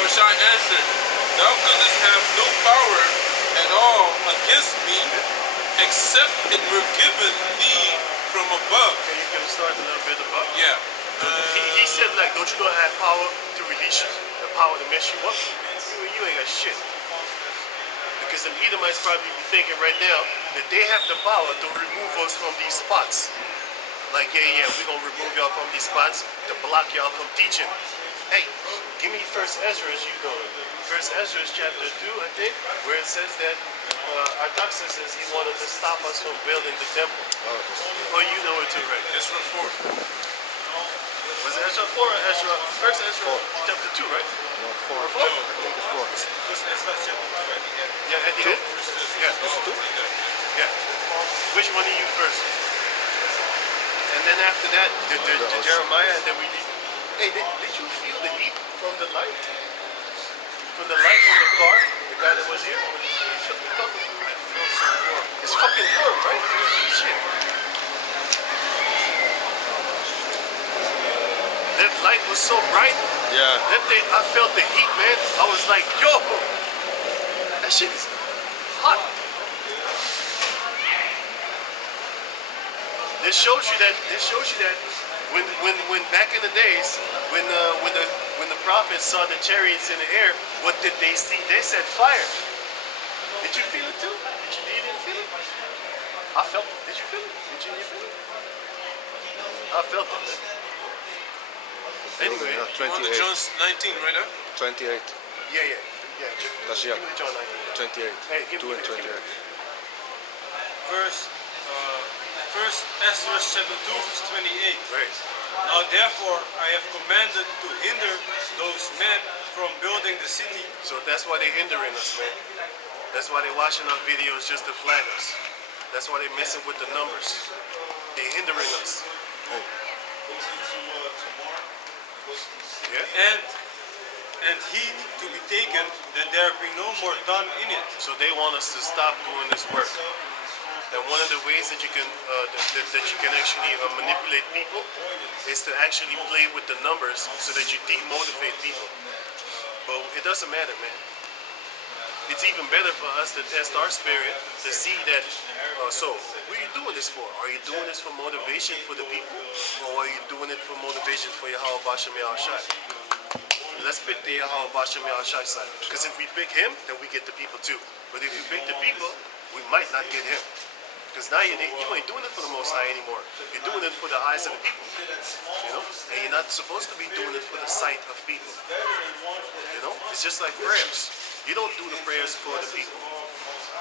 Yahushua answered, Thou couldst have no power at all against me, except it were given thee from above. Okay, you can start a little bit above. Yeah. He said, like, don't you know I have power to release you, the power to mess you up? You ain't got shit. Because the Edomites probably be thinking right now that they have the power to remove us from these spots. Like, yeah, we're going to remove y'all from these spots to block y'all from teaching. Hey, give me First Ezra, you know. First Ezra chapter 2, I think, where it says that Artaxerxes says he wanted to stop us from building the temple. Oh, you know it too, right? Ezra 4. Was it Ezra 4 or Ezra? First Ezra chapter 2, right? No, 4. Or 4? I think it's 4. First Ezra chapter 2 at the end. Yeah, at the end. Yeah. It's 2? Yeah. Which one are you first? And then after that, the Jeremiah, and then we leave. Hey, did you feel the heat from the light? From the light from the car? The guy that was here? You felt the heat? It's fucking warm, right? Shit. That light was so bright. Yeah. That thing, I felt the heat, man. I was like, yo, that shit is hot. This shows you that when back in the days when the prophets saw the chariots in the air, what did they see? They said fire. Did you feel it too? You didn't feel it? I felt it. Did you feel it? Did you feel it? I felt it. Anyway, On the John 19, right there? 28. yeah. That's Give yeah. me the John 19. 28. Hey, give 2 me and the 28. First Ezra chapter 2 verse 28. Right. Now therefore I have commanded to hinder those men from building the city. So that's why they're hindering us, man. That's why they're watching our videos just to flag us. That's why they're messing with the numbers. They're hindering us. Yeah? And heed to be taken that there be no more done in it. So they want us to stop doing this work. And one of the ways that you can actually manipulate people is to actually play with the numbers so that you demotivate people. But it doesn't matter, man. It's even better for us to test our spirit to see that, so what are you doing this for? Are you doing this for motivation for the people? Or are you doing it for motivation for Yahweh Bashem Yahushai? Let's pick the Yahweh Bashem Yahushai side. Because if we pick him, then we get the people too. But if we pick the people, we might not get him. Because now you ain't doing it for the Most High anymore. You're doing it for the eyes of the people. You know? And you're not supposed to be doing it for the sight of people. You know? It's just like prayers. You don't do the prayers for the people.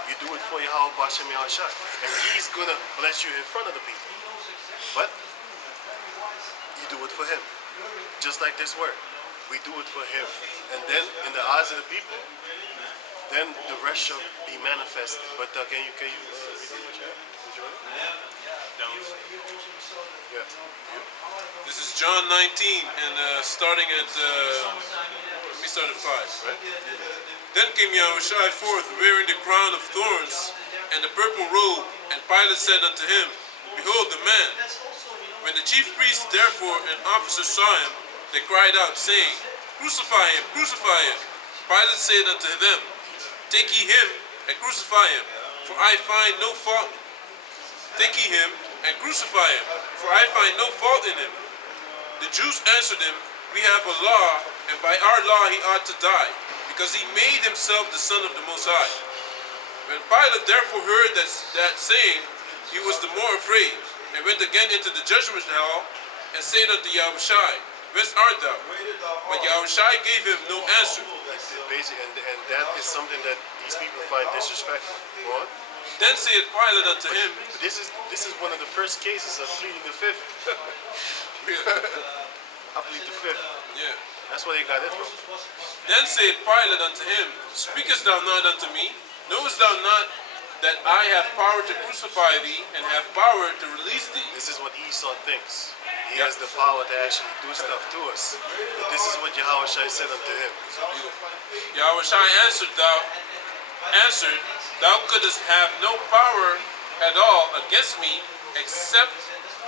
You do it for Yahweh Bashem Yahushai. And he's going to bless you in front of the people. But you do it for him. Just like this word. We do it for him. And then in the eyes of the people, then the rest shall be manifested. But can you repeat what you have? Yeah. This is John 19 and starting at, let me start at 5, right? Then came Yahushua forth wearing the crown of thorns and the purple robe, and Pilate said unto him, Behold the man. When the chief priests therefore and officers saw him, they cried out, saying, Crucify him, crucify him. Pilate said unto them, Take ye him and crucify him, for I find no fault. Take ye him and crucify him, for I find no fault in him. The Jews answered him, We have a law, and by our law he ought to die, because he made himself the Son of the Most High. When Pilate therefore heard that saying, he was the more afraid, and went again into the judgment hall, and said unto Yahushai, Whence art thou? But Yahushai gave him no answer. Basically, and that is something that these people find disrespectful. What? Then said Pilate unto him, But this is one of the first cases of pleading the fifth. I plead the fifth. Yeah. That's where they got it from. Then said Pilate unto him, Speakest thou not unto me? Knowest thou not that I have power to crucify thee, and have power to release thee? This is what Esau thinks. He has the power to actually do stuff to us. But this is what Yahushua said unto him. Yahushua answered, Thou couldst have no power at all against me, except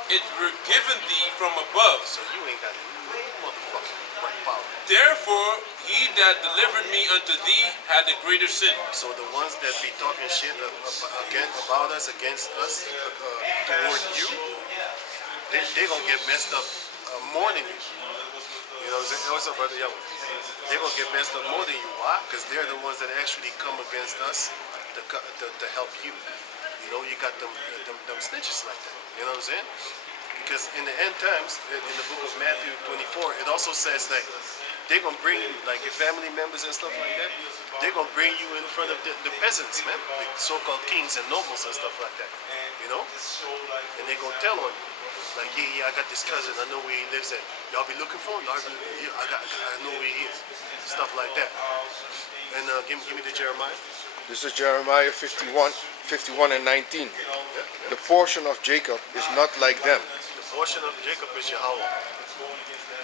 it were given thee from above. So you ain't got no motherfucking right power. Therefore, he that delivered me unto thee had a greater sin. So the ones that be talking shit about us, against us, toward you, they gonna get messed up more than you. You know what I'm saying? What's up, brother? Yo, they're gonna get messed up more than you. Why? Because they're the ones that actually come against us to help you. You know, you got them snitches like that. You know what I'm saying? Because in the end times, in the book of Matthew 24, it also says that they're gonna bring you, like your family members and stuff like that, they're gonna bring you in front of the peasants, man, the so-called kings and nobles and stuff like that. You know? And they're gonna tell on you. Like, yeah, I got this cousin, I know where he lives at. Y'all be looking for him? I know where he is. Stuff like that. And give me the Jeremiah. This is Jeremiah 51 and 19. The portion of Jacob is not like them. The portion of Jacob is Yahweh.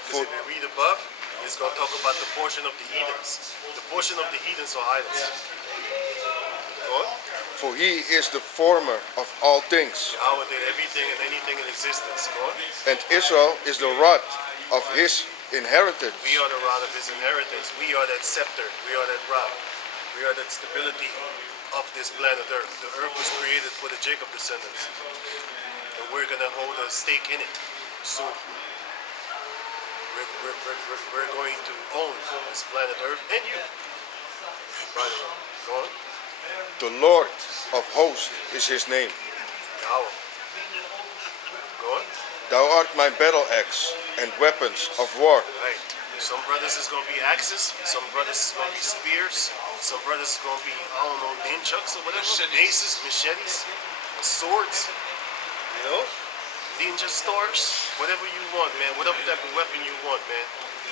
Because if you read above, it's going to talk about the portion of the heathens. The portion of the heathens are idols. Go on. For he is the former of all things, Yahweh did everything and anything in existence. Go on. and Israel is the rod of his inheritance. We are the rod of his inheritance. We are that scepter. We are that rod. We are that stability of this planet Earth. The Earth was created for the Jacob descendants. And we're going to hold a stake in it soon. We're going to own this planet Earth and you. Right. Go on. The Lord of hosts is his name. Yahweh. Go on. Thou art my battle axe and weapons of war. Right. Some brothers is going to be axes. Some brothers is going to be spears. Some brothers is going to be, I don't know, nunchucks or whatever. Maces, machetes, swords. You know? Ninja stars. Whatever you want, man. Whatever type of weapon you want, man.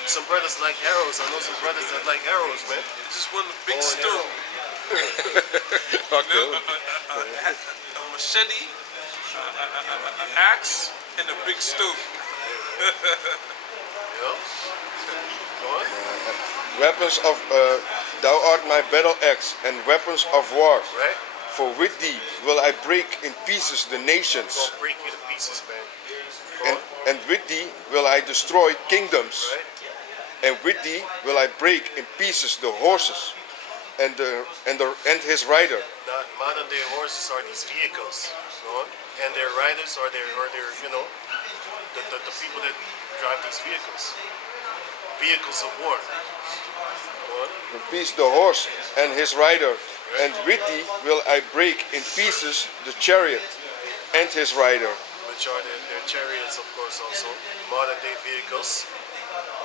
Some brothers like arrows. I know some brothers that like arrows, man. Just one big stone. Fuck You know, a machete, an axe, and a big stone. You know? Go on. Weapons of thou art my battle axe and weapons of war. Right? For with thee will I break in pieces the nations, Gonna break you to pieces, man. Go and, on. and with thee will I destroy kingdoms, Right? and with thee will I break in pieces the horses and his rider. Now, modern day horses are these vehicles. Go on. And their riders are their you know, the people that drive these vehicles. Vehicles of war. Go on. In piece the horse and his rider, and with thee will I break in pieces the chariot and his rider. Which are their chariots, of course, also. Modern day vehicles.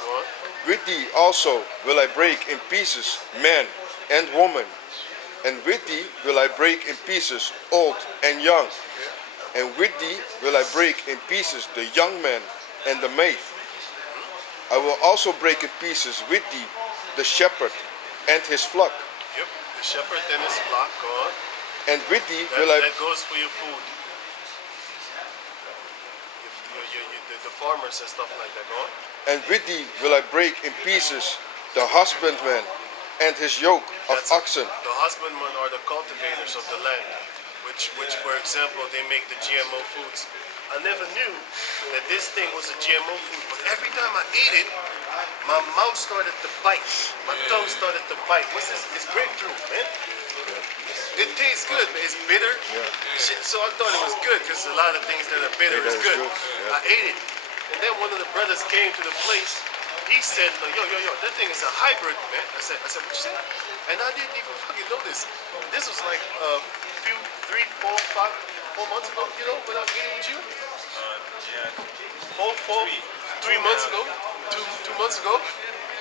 Go on. With thee also will I break in pieces man and woman, and with thee will I break in pieces old and young, and with thee will I break in pieces the young man and the maid. I will also break in pieces with thee the shepherd and his flock, Yep. The shepherd and his flock. Go on. and with thee will I That goes for your food. The farmers and stuff like that. Go on. and with thee will I break in pieces the husbandman and his yoke of oxen. The husbandmen are the cultivators of the land, which for example, they make the GMO foods. I never knew that this thing was a GMO food, but every time I ate it, my mouth started to bite. My tongue started to bite. What's this? It's grapefruit, man. It tastes good, but it's bitter. Shit, so I thought it was good because a lot of things that are bitter is good. I ate it. And then one of the brothers came to the place. He said, like, yo, that thing is a hybrid, man. I said, what you say? And I didn't even fucking know this. This was like a few, 3, 4, 5, 4 months ago, you know, when I was eating with you. Yeah. 3 months ago, two months ago.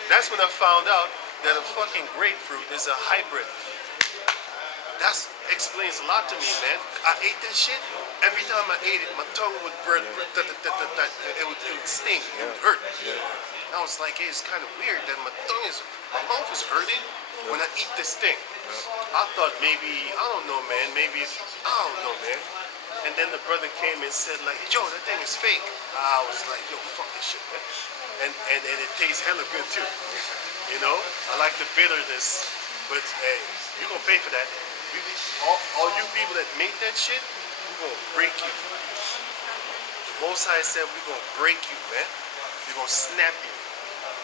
That's when I found out that a fucking grapefruit is a hybrid. That explains a lot to me, man. I ate that shit. Every time I ate it, my tongue would burn. It would sting. It would hurt. And I was like, hey, it's kind of weird that my mouth is hurting when I eat this thing. I thought maybe, I don't know, man. I don't know, man. And then the brother came and said, like, yo, that thing is fake. I was like, yo, fuck this shit, man. And it tastes hella good too. You know, I like the bitterness, but hey, you're gonna pay for that. All you people that make that shit, we're gonna break you. The Most High said we're gonna break you, man. We're gonna snap you.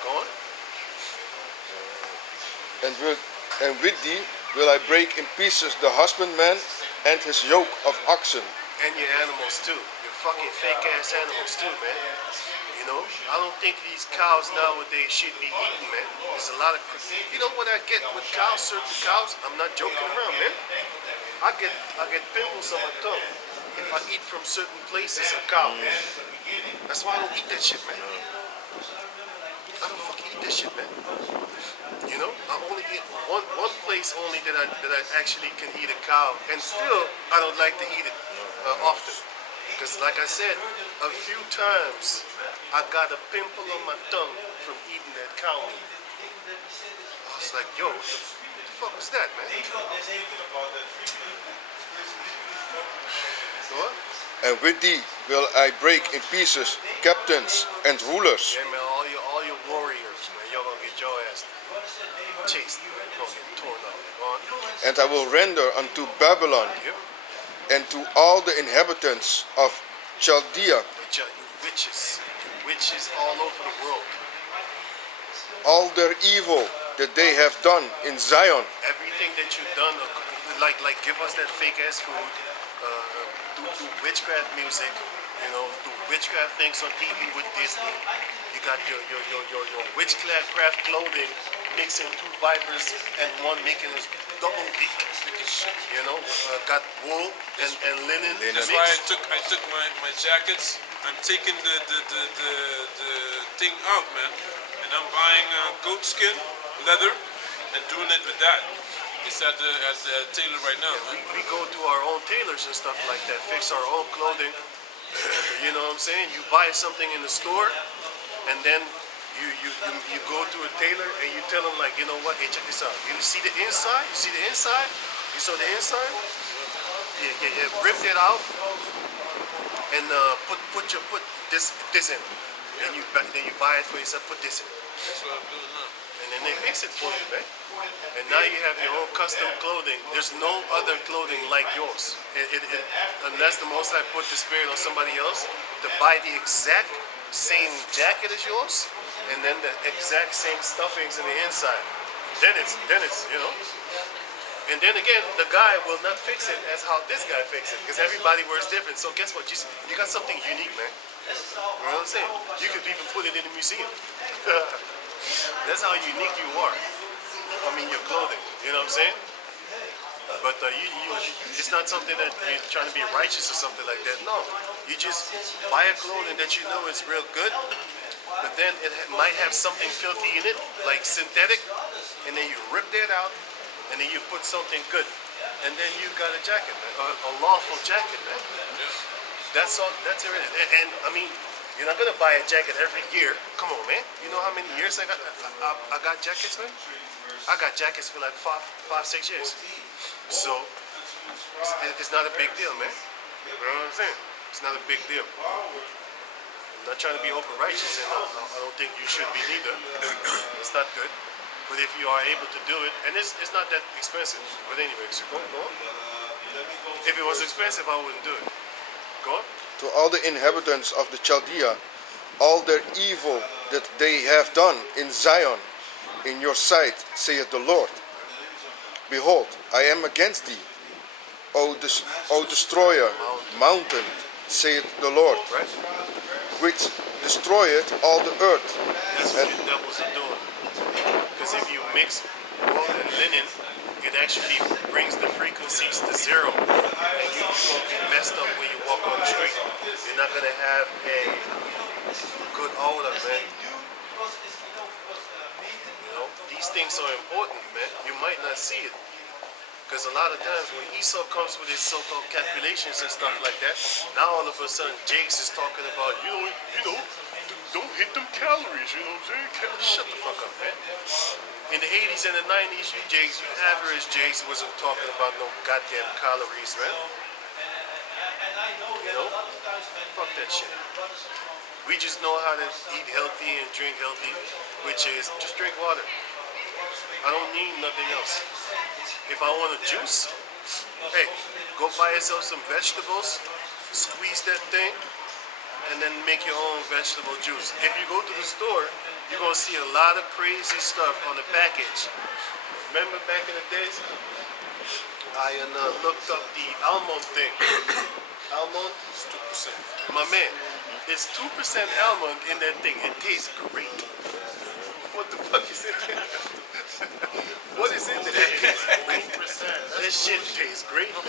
Go on. and with thee will I break in pieces the husbandman and his yoke of oxen. And your animals too. Your fucking fake ass animals too, man. You know, I don't think these cows nowadays should be eaten, man. There's a lot of, you know what I get with cows, certain cows? I'm not joking around, man. I get pimples on my tongue if I eat from certain places a cow. That's why I don't eat that shit, man. I don't fucking eat that shit, man. You know, I only eat one place only that I actually can eat a cow, and still I don't like to eat it often. Because like I said, a few times I got a pimple on my tongue from eating that cow meat. I was like, yo, what the fuck was that, man? What? And with thee will I break in pieces captains and rulers. Yeah, man, all your warriors, man, y'all gonna get your ass chased, man. You're gonna get torn up. Go on. And I will render unto Babylon Yep. and to all the inhabitants of Chaldea You witches all over the world. all their evil that they have done in Zion, Everything that you've done, like give us that fake ass food, do witchcraft music, you know, do witchcraft things on TV with Disney. You got your witchcraft clothing mixing two vipers and one making us double weak. You know, got wool and linen. That's why I took my jackets. I'm taking the thing out, man, and I'm buying goat skin, leather, and doing it with that. It's at the tailor right now, man. We go to our own tailors and stuff like that, fix our own clothing. You know what I'm saying? You buy something in the store, and then you go to a tailor and you tell him like, you know what? Hey, check this out. You see the inside? You see the inside? You saw the inside? Yeah. Rip it out and put this in. Then you buy it for yourself. Put this in. That's what I'm doing now. And then they fix it for you, man. And now you have your own custom clothing. There's no other clothing like yours. Unless the Most High put the spirit on somebody else to buy the exact same jacket as yours, and then the exact same stuffings in the inside. Then it's you know. And then again, the guy will not fix it as how this guy fixes it, because everybody wears different. So guess what? You got something unique, man. You know what I'm saying? You could even put it in a museum. That's how unique you are. I mean, your clothing. You know what I'm saying? But it's not something that you're trying to be righteous or something like that. No, you just buy a clothing that you know is real good, but then it might have something filthy in it, like synthetic, and then you rip that out, and then you put something good, and then you got a jacket, man, a lawful jacket, man. That's all. That's it. And I mean, you're not gonna buy a jacket every year. Come on, man. You know how many years I got jackets, man? I got jackets for like 5-6 years. So it's not a big deal, man. You know what I'm saying? It's not a big deal. I'm not trying to be over righteous, and I don't think you should be neither. It's not good. But if you are able to do it, and it's not that expensive. But anyway, so go on. If it was expensive, I wouldn't do it. Go on. to all the inhabitants of the Chaldea, all their evil that they have done in Zion, in your sight, saith the Lord. Behold, I am against thee, O destroyer, mountain, saith the Lord, Right? which destroyeth all the earth. That's what your devils are doing. Because if you mix wool and linen, it actually brings the frequencies to zero. And you will be messed up when you walk on the street. You're not going to have a good odor, man. You know, these things are important, man. You might not see it. Because a lot of times when Esau comes with his so-called calculations and stuff like that, now all of a sudden Jakes is talking about, don't hit them calories, you know what I'm saying? Shut the fuck up, man. In the 80s and the 90s, you average Jakes wasn't talking about no goddamn calories, man. You know? Fuck that shit. We just know how to eat healthy and drink healthy, which is just drink water. I don't need nothing else. If I want a juice, hey, go buy yourself some vegetables, squeeze that thing, and then make your own vegetable juice. If you go to the store you're gonna see a lot of crazy stuff on the package. Remember back in the days, I looked up the almond thing. Almond, It's 2%. my man, it's 2% almond in that thing. It tastes great. What the fuck is in there? What is in there? That shit tastes great, man.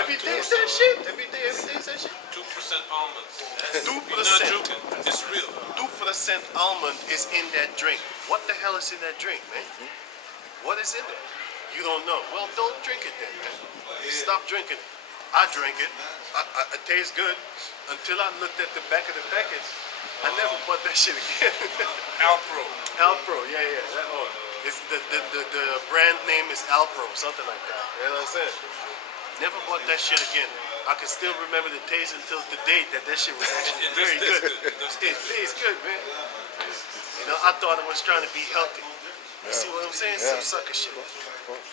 Every day is that shit. Every day is that shit. 2% almonds. 2%. You're not joking. It's real. 2% almond is in that drink. What the hell is in that drink, man? What is in there? You don't know. Well, don't drink it then, man. Stop drinking it. I drank it. It tastes good. Until I looked at the back of the package, I never bought that shit again. Alpro. Alpro, yeah, that one. It's the brand name is Alpro, something like that. You know what I'm saying? Never bought that shit again. I can still remember the taste until the date that shit was actually It very does good. taste good. It tastes good, man. You know, I thought I was trying to be healthy. You see what I'm saying? Some sucker shit.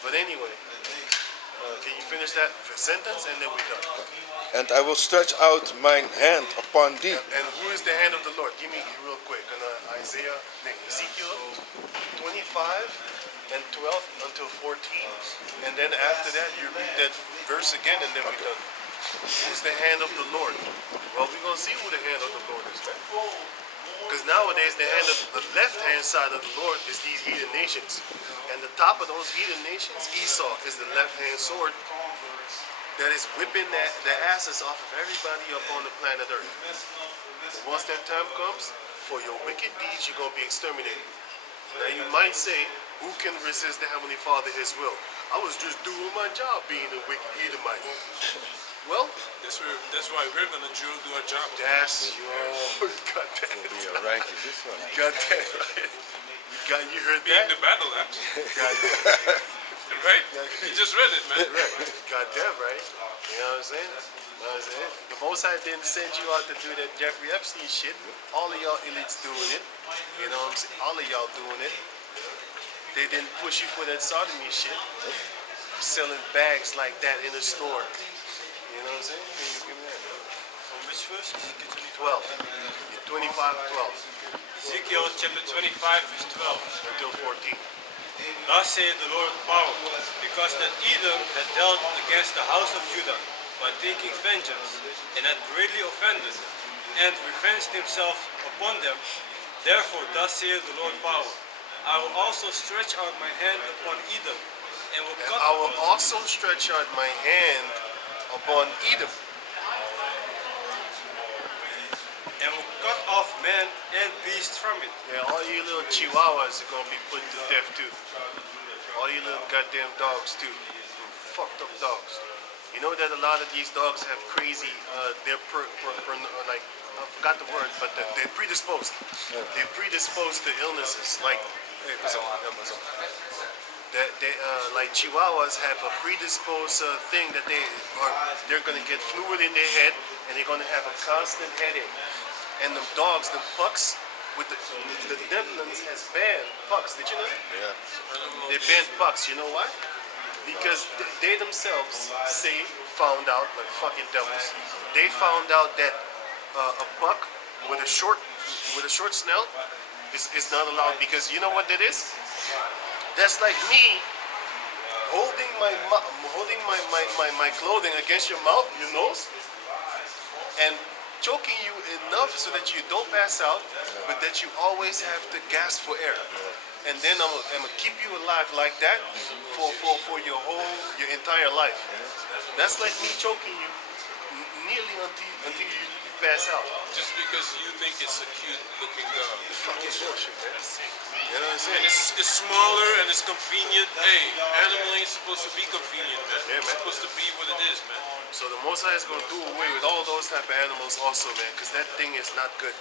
But anyway, can you finish that sentence and then we're done? And I will stretch out mine hand upon thee. And who is the hand of the Lord? Give me real quick. Ezekiel 25 and 12 until 14. And then after that, you read that verse again and then we're done. Who's the hand of the Lord? Well, we're going to see who the hand of the Lord is, man. Because nowadays, the left-hand side of the Lord is these heathen nations. And the top of those heathen nations, Esau, is the left-hand sword that is whipping the asses off of everybody up on the planet Earth. And once that time comes, for your wicked deeds, you're going to be exterminated. Now you might say, who can resist the Heavenly Father, His will? I was just doing my job being a wicked Edomite. Well, That's why we're gonna do our job. that's your... You got that. Be a ranking this one. You got that right. You heard Being that? the battle axe. Got that. Right? You just read it, man. Got that right. You know what I'm saying? The Most High didn't send you out to do that Jeffrey Epstein shit. All of y'all elites doing it. You know what I'm saying? All of y'all doing it. They didn't push you for that sodomy shit. Selling bags like that in a store. You know what I'm saying? Can you give me that? From which verse? Ezekiel 12. 25, 12 Ezekiel chapter 25, verse 12. until 14. Thus saith the Lord of power, because that Edom had dealt against the house of Judah by taking vengeance, and had greatly offended, and revenged himself upon them, therefore thus saith the Lord of power, I will also stretch out my hand upon Edom, and will cut I will also stretch out my hand upon Edom. and will cut off man and beast from it. Yeah, all you little chihuahuas are gonna be put to death too. All you little goddamn dogs too. Fucked up dogs. You know that a lot of these dogs have crazy, they're like, I forgot the word, but they're predisposed. They're predisposed to illnesses like, hey, what's up? Like chihuahuas have a predisposed thing that they're gonna get fluid in their head and they're gonna have a constant headache. And the dogs, the pucks, with the Netherlands has banned pucks. Did you know that? Yeah. They banned pucks. You know why? Because they themselves found out, like fucking devils. They found out that a puck with a short snout is not allowed, because you know what that is? That's like me holding my clothing against your mouth, your nose, and choking you enough so that you don't pass out, but that you always have to gasp for air. And then I'm gonna keep you alive like that for your entire life. That's like me choking you nearly until you pass out. Just because you think it's a cute looking dog. Fucking bullshit, man. You know what I'm saying? And it's smaller and it's convenient. Hey, animal ain't supposed to be convenient, man. Yeah, It's man. supposed to be what it is, man. So the Most High is going to do away with all those type of animals also, man, because that thing is not good.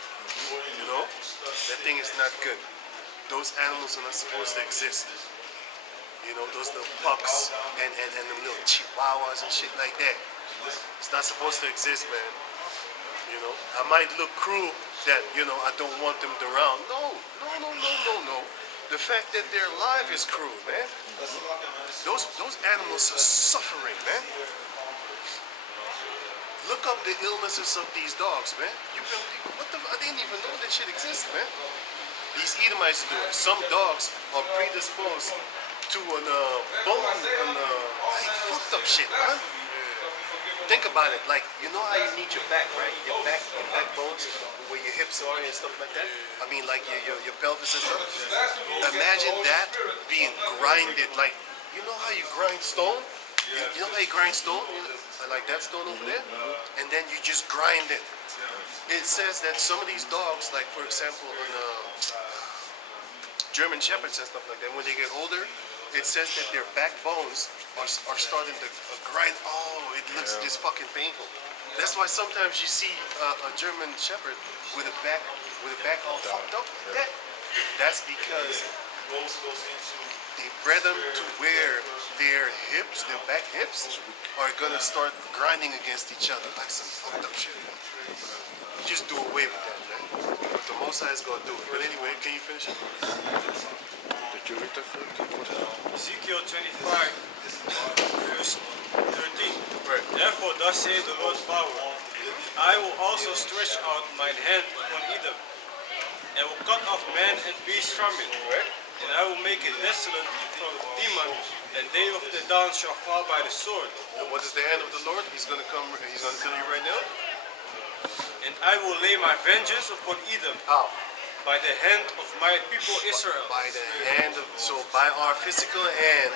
You know? That thing is not good. Those animals are not supposed to exist. You know, those little pucks and the little chihuahuas and shit like that. It's not supposed to exist, man. You know? I might look cruel that, you know, I don't want them around. No. The fact that they're alive is cruel, man. Those animals are suffering, man. Look up the illnesses of these dogs, man. I didn't even know that shit exists, man. these Edomites do it. Some dogs are predisposed to an bone, like fucked up shit, man. Think about it. Like, you know how you need your back, right? Your backbones, where your hips are and stuff like that. I mean, like your pelvis and stuff. Imagine that being grinded. Like, you know how you grind stone? You know how you grind stone? Like that stone over there? And then you just grind it. It says that some of these dogs, like for example, on German Shepherds and stuff like that, when they get older, it says that their backbones are starting to grind. Oh, it looks just fucking painful. That's why sometimes you see a German Shepherd with a back all fucked up. That's because they bred them to where their hips, their back hips, are gonna start grinding against each other like some fucked up shit. Just do away with that, man. But the Most High is gonna do it. But anyway, can you finish it? Did you read that first? Ezekiel 25, verse 13. Right. Therefore, thus saith the Lord power, I will also stretch out mine hand upon Edom, and will cut off man and beast from it. Right. And I will make it desolate from Teman, and they of the down shall fall by the sword. And what is the hand of the Lord? He's gonna come. He's gonna tell you right now. And I will lay my vengeance upon Edom How? by the hand of my people Israel. By the hand of, so by our physical hand,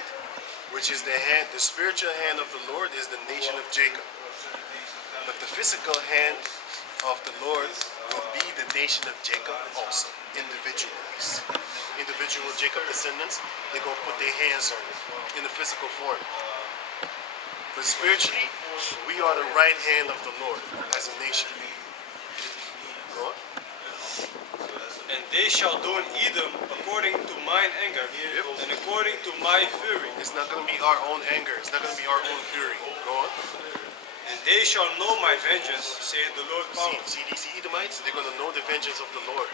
which is the hand, the spiritual hand of the Lord is the nation of Jacob. But the physical hand of the Lord will be the nation of Jacob also, individuals. Individual Jacob descendants, they're going to put their hands on it in the physical form. But spiritually, we are the right hand of the Lord as a nation. Go on. And they shall do in Edom according to mine anger, and according to my fury. It's not going to be our own anger. It's not going to be our own fury. Go on. And they shall know my vengeance, saith the Lord power. See these Edomites? They're going to know the vengeance of the Lord.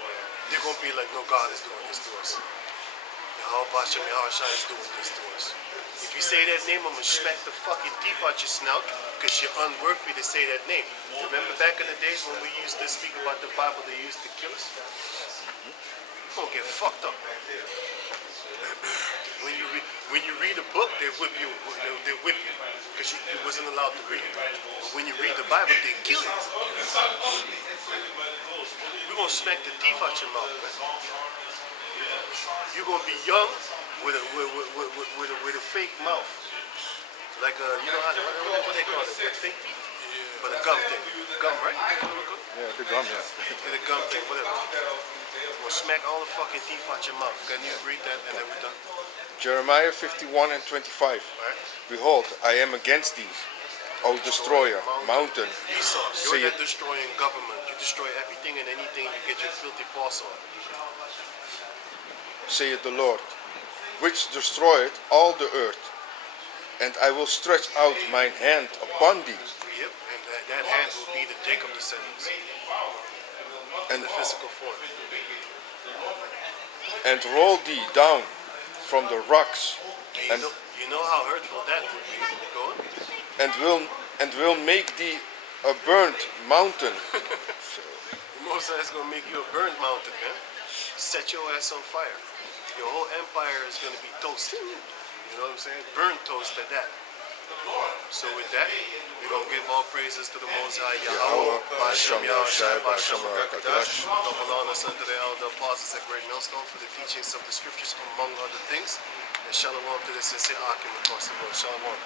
They're going to be like, no, God is doing this to us. Yahweh Shai is doing this to us. If you say that name, I'm going to smack the fucking teeth out your snout because you're unworthy to say that name. Remember back in the days when we used to speak about the Bible, they used to kill us? You're going to get fucked up. When you read a book, they whip you. They whip you because you wasn't allowed to read. But when you read the Bible, they kill you. We're going to smack the teeth out your mouth, man. You're going to be young with a fake mouth. Like you know what they call it? With fake teeth? But a gum thing. Gum, right? Yeah, the gum, yeah. With a gum thing, whatever. We'll smack all the fucking teeth out your mouth. Can you read that and then we're done? Jeremiah 51 and 25. Behold, I am against thee, O destroyer, mountain. Esau, Say you're it. not destroying government. You destroy everything and anything you get your filthy paws on. Saith the Lord, which destroyeth all the earth, and I will stretch out mine hand upon thee, Yep, and that hand will be the Jacob descendants in the physical form. and roll thee down from the rocks, And you know how hurtful that would be. Go on. and will make thee a burnt mountain. The Most High is going to make you a burned mountain, man. Set your ass on fire. Your whole empire is going to be toasted. You know what I'm saying? Burnt toast at that. So with that, we're going to give all praises to the Most High Yahweh, Ba'ashem Yahushai, Ba'ashem Rakadash, double honors unto the elder apostles at Great Millstone for the teachings of the scriptures, among other things. And shalom to the sincere Akim across the world. Shalom.